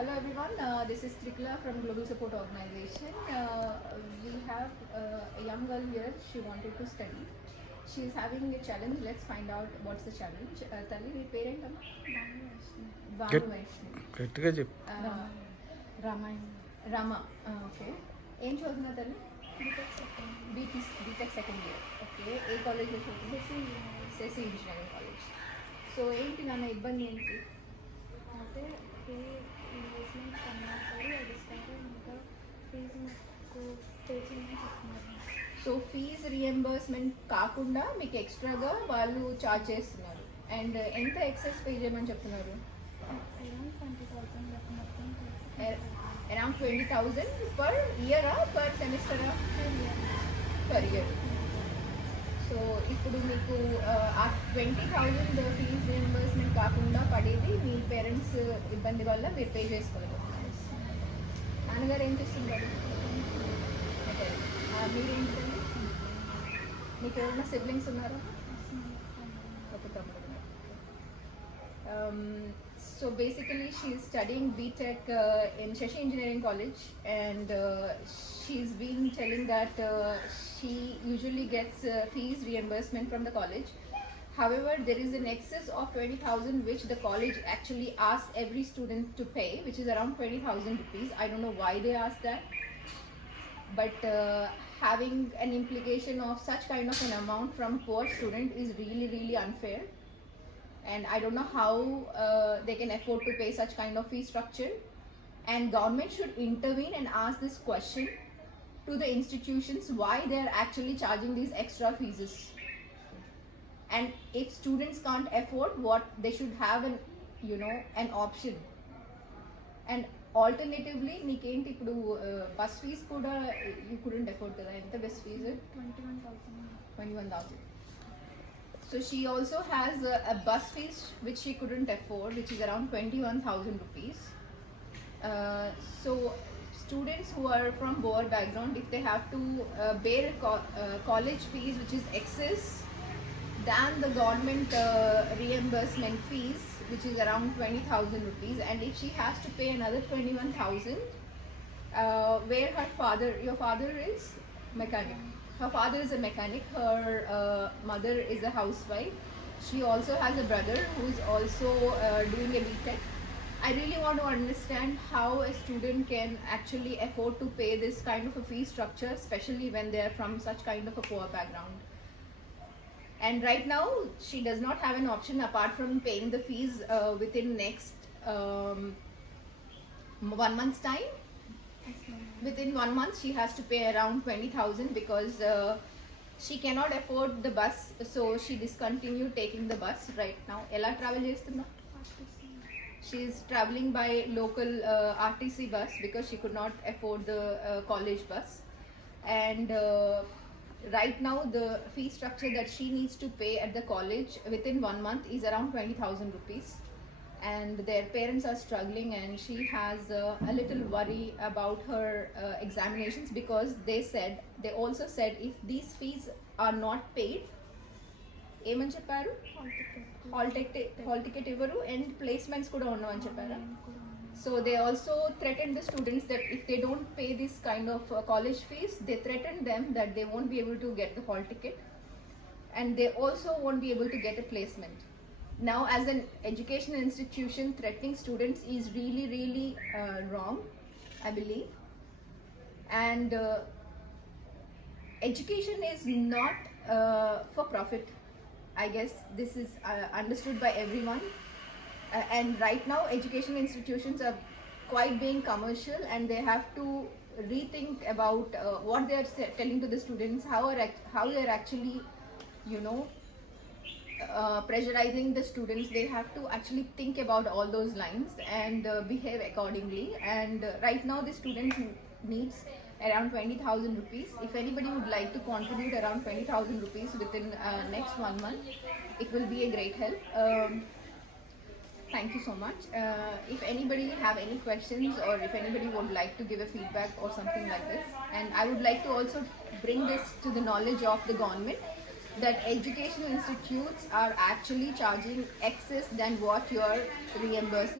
Hello everyone, this is Trikla from Global Support Organization. We have a young girl here, she wanted to study. She is having a challenge, let's find out what's the challenge. Tali, నీ పేరేంటమ్మా? భాను వైష్ణవి. గట్టిగా చెప్పు. Ramayana Rama. Okay, ఏం చదువుతున్నా తల్లి? BTech second year. Okay, ఏ కాలేజ్లో చదువుతుంది? సెసి ఇంజనీరింగ్ కాలేజ్. సో ఏంటి నాన్న ఇబ్బంది ఏంటి? అంటే ఇన్వెస్ట్మెంట్ కన్నా అది స్టార్ట్ ఇంకా ఫీజు నాకు పే చేయమని చెప్తున్నారు. సో ఫీజ్ రియంబర్స్మెంట్ కాకుండా మీకు ఎక్స్ట్రాగా వాళ్ళు ఛార్జ్ చేస్తున్నారు. అండ్ ఎంత ఎక్సెస్ పే చేయమని చెప్తున్నారు? అరౌండ్ 20,000 మొత్తం అరౌండ్ 20,000 పర్ ఇయరా పర్ సెమిస్టరా? Per year. సో ఇప్పుడు మీకు ఆ 20,000 ఫీజ్ రియంబర్స్మెంట్ కాకుండా పడేది మీ పేరెంట్స్ ఇబ్బంది వల్ల మీరు పే చేసుకోగలుగుతున్నారు. నాన్నగారు ఏం చేస్తుంటారు? మీరేంటండి? మీకు ఏమైనా సిబ్లింగ్స్ ఉన్నారా? ఒక తమ్ముడు. So basically she's studying BTech in Shashi Engineering College, and she's been telling that she usually gets fees reimbursement from the college. However, there is an excess of 20,000 which the college actually asks every student to pay, which is around 20,000 rupees. I don't know why they ask that, but having an implication of such kind of an amount from poor student is really unfair. And I don't know how they can afford to pay such kind of fee structure, and government should intervene and ask this question to the institutions why they are actually charging these extra fees. And if students can't afford, what they should have an option. And alternatively నీకేంటి ఇప్పుడు bus fees కూడా you couldn't afford కదా? ఎంత bus fee? 21,000. So she also has a bus fees which she couldn't afford, which is around 21,000 rupees. So students who are from poor background, if they have to bear college fees which is excess than the government reimbursement fees, which is around 20,000 rupees, and if she has to pay another 21,000, where your father is mechanic. Her father is a mechanic, her mother is a housewife. She also has a brother who is also doing a BTech. I really want to understand how a student can actually afford to pay this kind of a fee structure, especially when they are from such kind of a poor background. And right now, she does not have an option apart from paying the fees within next 1 month's time. Within 1 month she has to pay around 20,000 because she cannot afford the bus, so she discontinued taking the bus right now. Ella travel chestunda? She is traveling by local RTC bus because she could not afford the college bus. And right now the fee structure that she needs to pay at the college within 1 month is around 20,000 rupees. And their parents are struggling, and she has a little worry about her examinations because they also said if these fees are not paid, ఏమని చెప్పారు? Hall ticket ఇవ్వరు and placements కూడా ఉండవని చెప్పారా? So they also threatened the students that if they don't pay this kind of college fees, they threatened them that they won't be able to get the hall ticket, and they also won't be able to get a placement. Now, as an educational institution, threatening students is really wrong, I believe. And education is not for profit. I guess this is understood by everyone. And right now, educational institutions are quite being commercial, and they have to rethink about what they are telling to the students, how they are actually, pressurizing the students. They have to actually think about all those lines and behave accordingly. And right now the student needs around 20,000 rupees. If anybody would like to contribute around 20,000 rupees within next 1 month, it will be a great help. Thank you so much. If anybody have any questions, or if anybody would like to give a feedback or something like this, and I would like to also bring this to the knowledge of the government, that educational institutes are actually charging excess than what you are reimbursing.